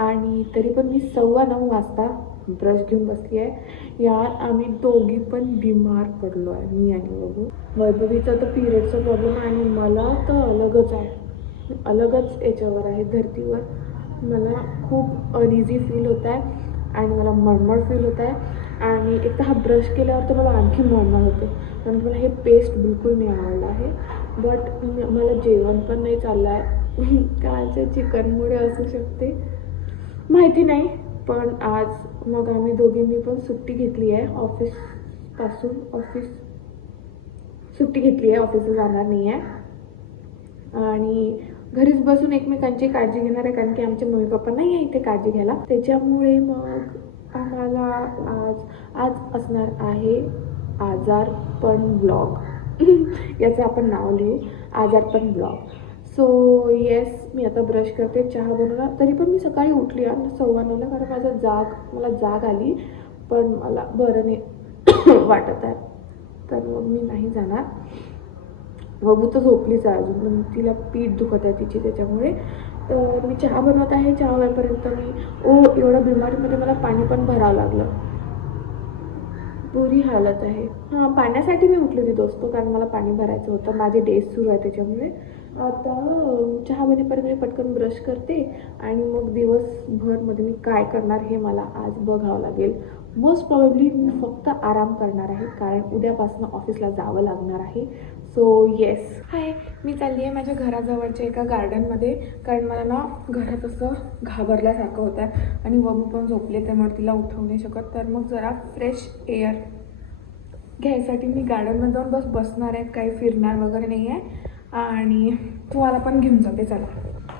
आणि तरी पण मी सव्वा नऊ वाजता ब्रश घेऊन बसली आहे. यार आम्ही दोघी पण बिमार पडलो आहे मी आणि बघू वैभवीचा तर पिरियडचा प्रॉब्लेम आणि मला तर अलगच आहे. अलगच याच्यावर आहे धर्तीवर. मला खूप अनइझी फील होत आहे आणि मला मळमळ फील होत आहे. आणि एक तर हा ब्रश केल्यावर तर मला आणखी मळमळ होते. कारण मला हे पेस्ट बिलकुल नाही आवडलं आहे. बट मला जेवण पण नाही चाललं आहे. कालच्या चिकनमुळे असू शकते. माहिती नाही पण आज मग आम्ही दोघींनी पण सुट्टी घेतली आहे. ऑफिसपासून ऑफिस सुट्टी घेतली आहे. ऑफिसला जाणार नाही आहे. आणि घरीच बसून एकमेकांची काळजी घेणार आहे कारण की आमचे मम्मी पप्पा नाही आहे इथे काळजी घ्यायला. त्याच्यामुळे मग आम्हाला आज आज असणार आहे आजारपण ब्लॉग. याचं आपण नाव लिहू. आजारपण ब्लॉग. सो येस मी आता ब्रश करते चहा बनवला तरी पण मी सकाळी उठली आणि सव्वा नऊला कारण माझा जाग मला जाग आली पण मला बरं नाही वाटत आहे. तर मग मी नाही जाणार. बघू तर झोपलीच आहे अजून पण तिला पीठ दुखत आहे तिची त्याच्यामुळे. तर मी चहा बनवत आहे चहा होईपर्यंत मी ओ एवढ्या बिमारीमध्ये मला पाणी पण भरावं लागलं. बुरी हालत आहे. हां पाण्यासाठी मी उठली होती दोस्तो कारण मला पाणी भरायचं होतं. माझे डेज सुरू आहे त्याच्यामुळे. आता चहामध्ये चहा बनेपर्यंत मी पटकन ब्रश करते आणि मग दिवसभरमध्ये मी काय करणार हे मला आज बघावं लागेल. मोस्ट प्रॉबेबली मी फक्त आराम करणार आहे कारण उद्यापासून ऑफिसला जावं लागणार आहे. सो येस हाय मी चालली आहे माझ्या घराजवळच्या एका गार्डनमध्ये कारण मला ना घरात असं घाबरल्यासारखं होतं आहे आणि वबू पण झोपले त्यामुळे तिला उठवू नाही शकत. तर मग जरा फ्रेश एअर घ्यायसाठी मी गार्डनमध्ये जाऊन बस बसणार आहे. काही फिरणार वगैरे नाही आहे आणि तुम्हाला पण घेऊन जाते चला.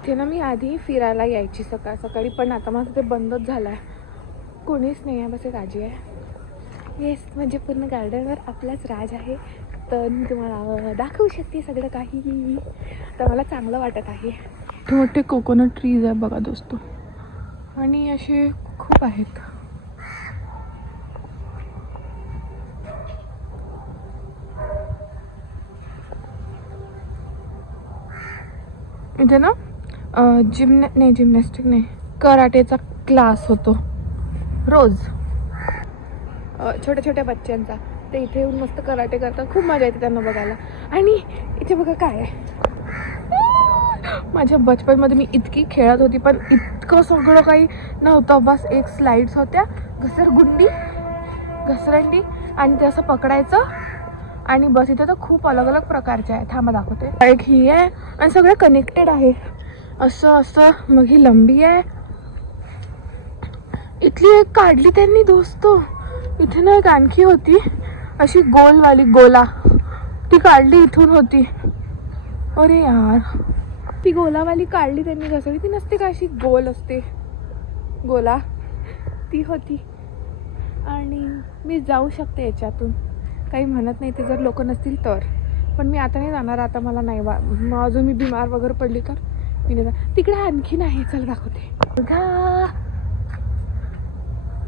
ते ना मी आधी फिरायला यायची सकाळ सकाळी पण आता माझं ते बंदच झालं आहे कोणीच नाही आहे बस एक आजी आहे. येस म्हणजे पूर्ण गार्डनवर आपलाच राज आहे. तर मी तुम्हाला दाखवू शकते सगळं काही. तर मला चांगलं वाटत आहे. मोठे मोठे कोकोनट ट्रीज आहे बघा दोस्तो. आणि असे खूप आहेत. इथे ना जिमनॅ नाही जिमनॅस्टिक नाही कराटेचा क्लास होतो. रोज. छोट्या छोट्या बच्चांचा ते इथे येऊन मस्त कराटे करतात. खूप मजा येते त्यांना बघायला. आणि इथे बघा काय आहे? माझ्या बचपनमध्ये मी इतकी खेळत होती पण इतकं सगळं काही नव्हतं. बस एक स्लाईड्स होत्या. घसरगुंडी घसरंडी आणि ते असं पकडायचं. आणि बस इथे तर खूप अलग अलग प्रकारचे आहे. थांबा दाखवते. एक ही आहे आणि सगळं कनेक्टेड आहे. असं असं. मग ही लंबी आहे. इथली एक काढली त्यांनी दोस्त. इथे ना एक आणखी होती. अशी गोलवाली गोला. ती काढली इथून होती. अरे यार. ती गोलावाली काढली त्यांनी घसरली. ती नसते का अशी गोल असते? गोला. ती होती. आणि मी जाऊ शकते याच्यातून. काही म्हणत नाही ते जर लोक नसतील तर. पण मी आता नाही जाणार. आता मला नाही वा मग अजून मी बिमार वगैरे पडली तर मी नाही जाणार. तिकडे आणखीन आहे. चल दाखवते. बघा.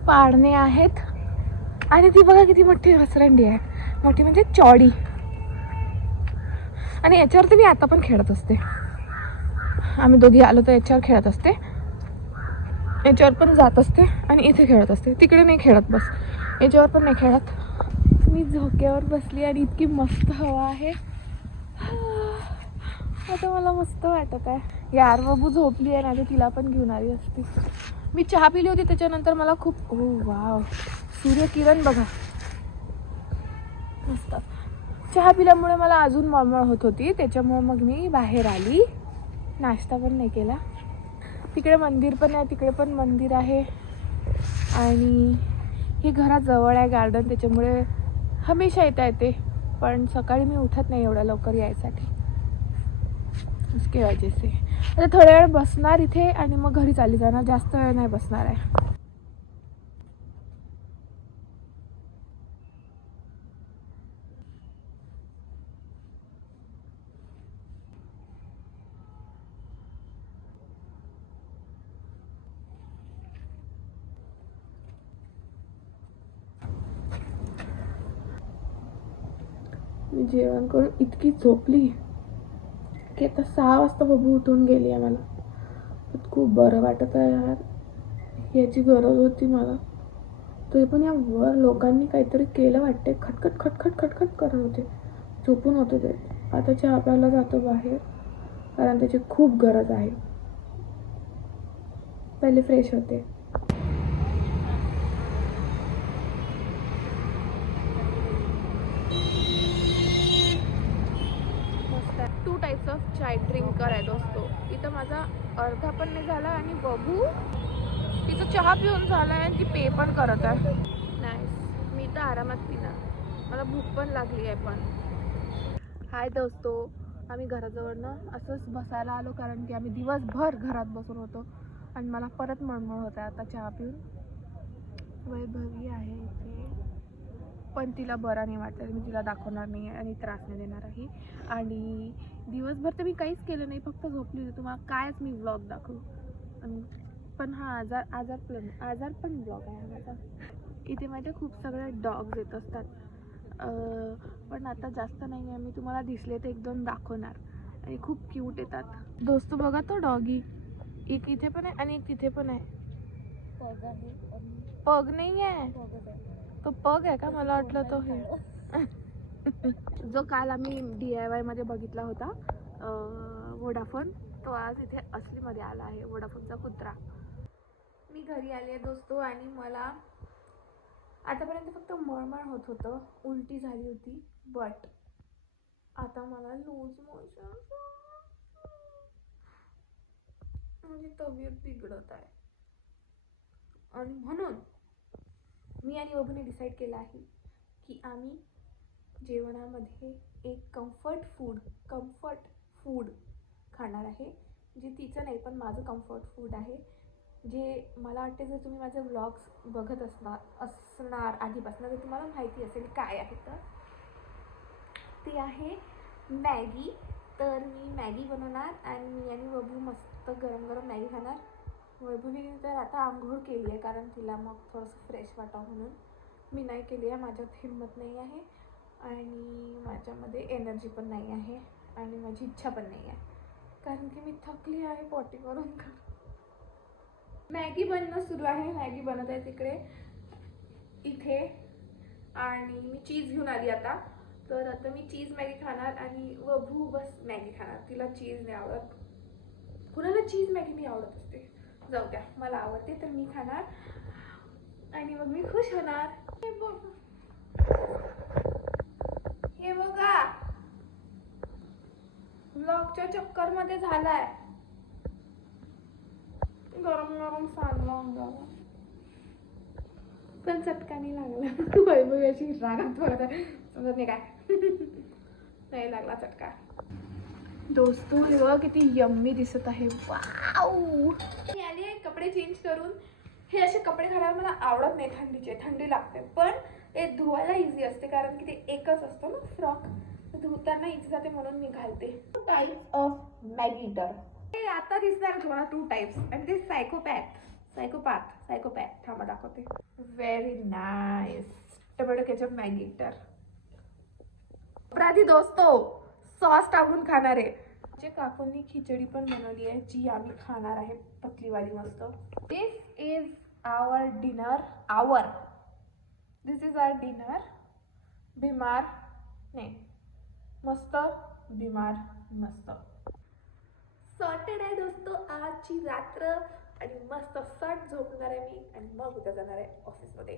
पाळणे आहेत. आणि ती बघा किती मोठी घसरंडी आहे. मोठी म्हणजे चॉडी. आणि याच्यावरती मी आता पण खेळत असते. आम्ही दोघी आलो तर याच्यावर खेळत असते. याच्यावर पण जात असते आणि इथे खेळत असते. तिकडे नाही खेळत बस. याच्यावर पण नाही खेळत. मी झोक्यावर बसली आणि इतकी मस्त हवा आहे. आता मला मस्त वाटत आहे. यार बाबू झोपली आहे ना तिला पण घेऊन आली असती. मी चहा पिली होती त्याच्यानंतर मला खूप ओ वाव. सूर्यकिरण बघा. मस्त चहा पिल्यामुळे मला अजून मळमळ होत होती. त्याच्यामुळे मग मी बाहेर आली. नाश्ता पण नाही केला. तिकडे मंदिर पण आहे. तिकडे पण मंदिर आहे. आणि हे घराजवळ आहे गार्डन त्याच्यामुळे हमेशा येता येते. पण सकाळी मी उठत नाही एवढ्या लवकर यायसाठी. उसके वजह से आता थोड्या वेळ बसणार इथे आणि मग घरी चालली जाणार. जास्त वेळ नाही बसणार आहे. मी जेवण करून इतकी झोपली की आता सहा वाजता बाबू उठून गेली आहे मला. खूप बरं वाटत आहे यार. याची गरज होती मला. तरी पण या वर लोकांनी काहीतरी केलं वाटते खटखट खटखट खटखट करत होते. झोपून होते ते. आता चहा प्यायला जातो बाहेर कारण त्याची खूप गरज आहे. पहिले फ्रेश होते. टू चाय ड्रिंकर आहे दोस्तो. इथं माझा अर्धा पण नाही झाला आणि बघू. तिचं चहा पिऊन झाला आहे आणि ती पे पण करत आहे. नाही मी तर आरामात पिणार. मला भूक पण लागली आहे पण. हाय दोस्तो. आम्ही घराजवळनं असंच बसायला आलो कारण की आम्ही दिवसभर घरात बसून होतो. आणि मला परत मळमळ होत आहे आता चहा पिऊन. वैभवी आहे पण तिला बरा नाही वाटत मी तिला दाखवणार नाही आहे आणि त्रास नाही देणार आहे. आणि दिवसभर तर मी काहीच केलं नाही फक्त झोपली होती. तुम्हाला कायच मी व्लॉग दाखवू. आणि पण हा आजार आजार पण आजार पण ब्लॉग आहे माझा. इथे माझ्या खूप सगळे डॉग्स येत असतात. अं, पण आता जास्त नाही आहे. मी तुम्हाला दिसले तर एकदम दाखवणार. आणि खूप क्यूट येतात. दोस्त बघा तो डॉगी एक इथे पण आहे आणि एक तिथे पण आहे. पग नाही आहे. तो पग आहे का मला वाटलं तो हे? जो काल आम्ही डी आय वायमध्ये बघितला होता वोडाफोन तो आज इथे असलीमध्ये आला आहे वोडाफोनचा कुत्रा. मी घरी आली आहे दोस्तो आणि मला आतापर्यंत फक्त मळमळ होत होतं. उलटी झाली होती बट आता मला लूज मोशन माझी म्हणजे तब्येत बिघडत आहे. आणि म्हणून मी आणि बबूने डिसाईड केलं आहे की आम्ही जेवणामध्ये एक कम्फर्ट फूड कम्फर्ट फूड खाणार आहे जे तिचं नाही पण माझं कम्फर्ट फूड आहे जे मला वाटते जर तुम्ही माझे व्लॉग्स बघत असणार असणार आधीपासून तर तुम्हाला माहिती असेल काय आहे तर ते आहे मॅगी. तर मी मॅगी बनवणार आणि मी आणि बबू मस्त गरम गरम मॅगी खाणार. वैभवीने तर आता आंघोळ केली आहे कारण तिला मग थोडंसं फ्रेश वाटावं म्हणून. मी नाही केली आहे माझ्यात हिंमत नाही आहे आणि माझ्यामध्ये एनर्जी पण नाही आहे आणि माझी इच्छा पण नाही आहे. कारण की मी थकली आहे पॉटी करून मॅगी बनणं सुरू आहे मॅगी बनत आहे तिकडे. इथे. आणि मी चीज घेऊन आली आता. तर आता मी चीज मॅगी खाणार आणि वभू बस मॅगी खाणार. तिला चीज नाही आवडत. कुणाला चीज मॅगी नाही आवडत असते? जाऊ द्या मला आवडते तर मी खाणार. आणि मग मी खुश होणार. हे बघ. हे बघा. ब्लॉगच्या चक्करमध्ये झालाय. गरम गरम सांडला अंगाला. पण चटका नाही लागला वैभवी अशी रागात वगैरे समजत नाही काय. नाही लागला चटका. दोस्तू हे बघ किती यम्मी दिसत आहे. वाव. कपडे चेंज करून हे असे कपडे घालायला मला आवडत नाही थंडीचे थंडी लागते. पण ते धुवायला इझी असते कारण की ते एकच असतं ना फ्रॉक धुताना इझी जाते म्हणून मी घालते. टाईप्स ऑफ मॅगीटर हे आता दिसणार तुम्हाला टू टाईप्स आणि ते सायकोपॅथ सायकोपॅथ सायकोपॅथ थांबा दाखवते. व्हेरी नाईस टोमॅटो केचप मॅगीटर अपराधी दोस्तो. सॉस टाकून खाणार. आहे काकूंनी खिचडी पण बनवली आहे जी आम्ही खाणार आहे पतलीवाली मस्त. This is our dinner our this is our dinner बिमार नाही मस्त बिमार मस्त. सॉर्टेड आहे दोस्तो आजची रात्र. आणि मस्त सट झोपणार आहे मी आणि मग उद्या जाणार आहे ऑफिसमध्ये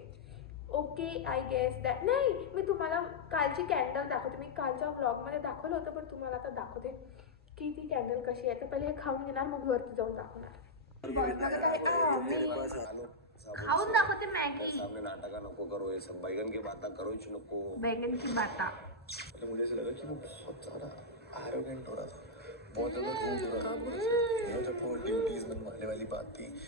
ओके आय गेस दॅट नाही मी तुम्हाला कालची कॅन्डल दाखवते. मी कालच्या ब्लॉगमध्ये दाखवलं होतं पण तुम्हाला आता दाखवते. की ती कॅन्डल कशी आहे तर पहिले हे खाऊन घेणार मग वरती जाऊन दाखवणार. खाऊन दाखवते मॅगी. सामने नाटका नको करो ये सब बैगन की बातें करो ही नको बैंगन की बाता मतलब मुझे ऐसा लगा कि वो बहुत ज्यादा एरोगेंट हो रहा था बहुत ज्यादा रूड हो रहा था You know, जब वो ड्यूटीज बनवाने वाली बात थी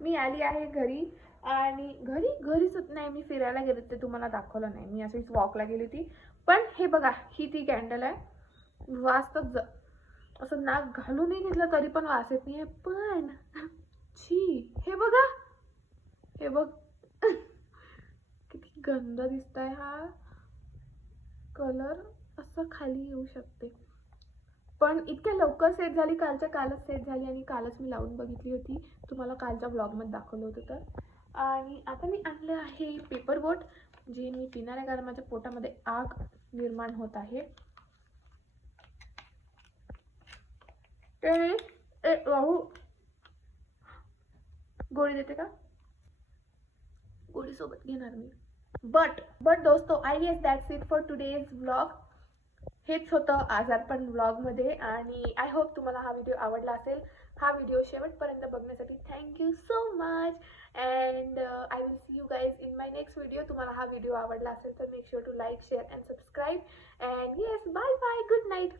मी आली आहे घरी आणि घरी घरीच नाही मी फिरायला गेले ते तुम्हाला दाखवलं नाही. मी अशीच वॉकला गेली होती. पण हे बघा ही ती कॅन्डल आहे. ज- असं नाक घालूनही घेतलं तरी पण वास येत नाही पण छी हे बघा. हे बघ. किती गंध दिसत आहे हा. कलर असं खाली येऊ शकते. पण इतक्या लवकर सेट झाली कालच्या कालच सेट झाली आणि कालच मी लावून बघितली होती. तुम्हाला कालच्या ब्लॉगमध्ये दाखवलं होतं तर. आणि आता मी आणलं आहे पेपर बोट जे मी पिणार आहे कारण माझ्या पोटामध्ये आग निर्माण होत आहे. ए ए वाहू गोळी देते का? गोळी सोबत घेणार मी. बट बट दोस्तो I guess that's it for today's vlog हेच होतं आजारपण व्लॉगमध्ये आणि आय होप तुम्हाला हा व्हिडिओ आवडला असेल. हा व्हिडिओ शेवटपर्यंत बघण्यासाठी thank you so much and I will see you guys in my next video तुम्हाला हा व्हिडिओ आवडला असेल तर make sure to like share and subscribe and yes bye bye good night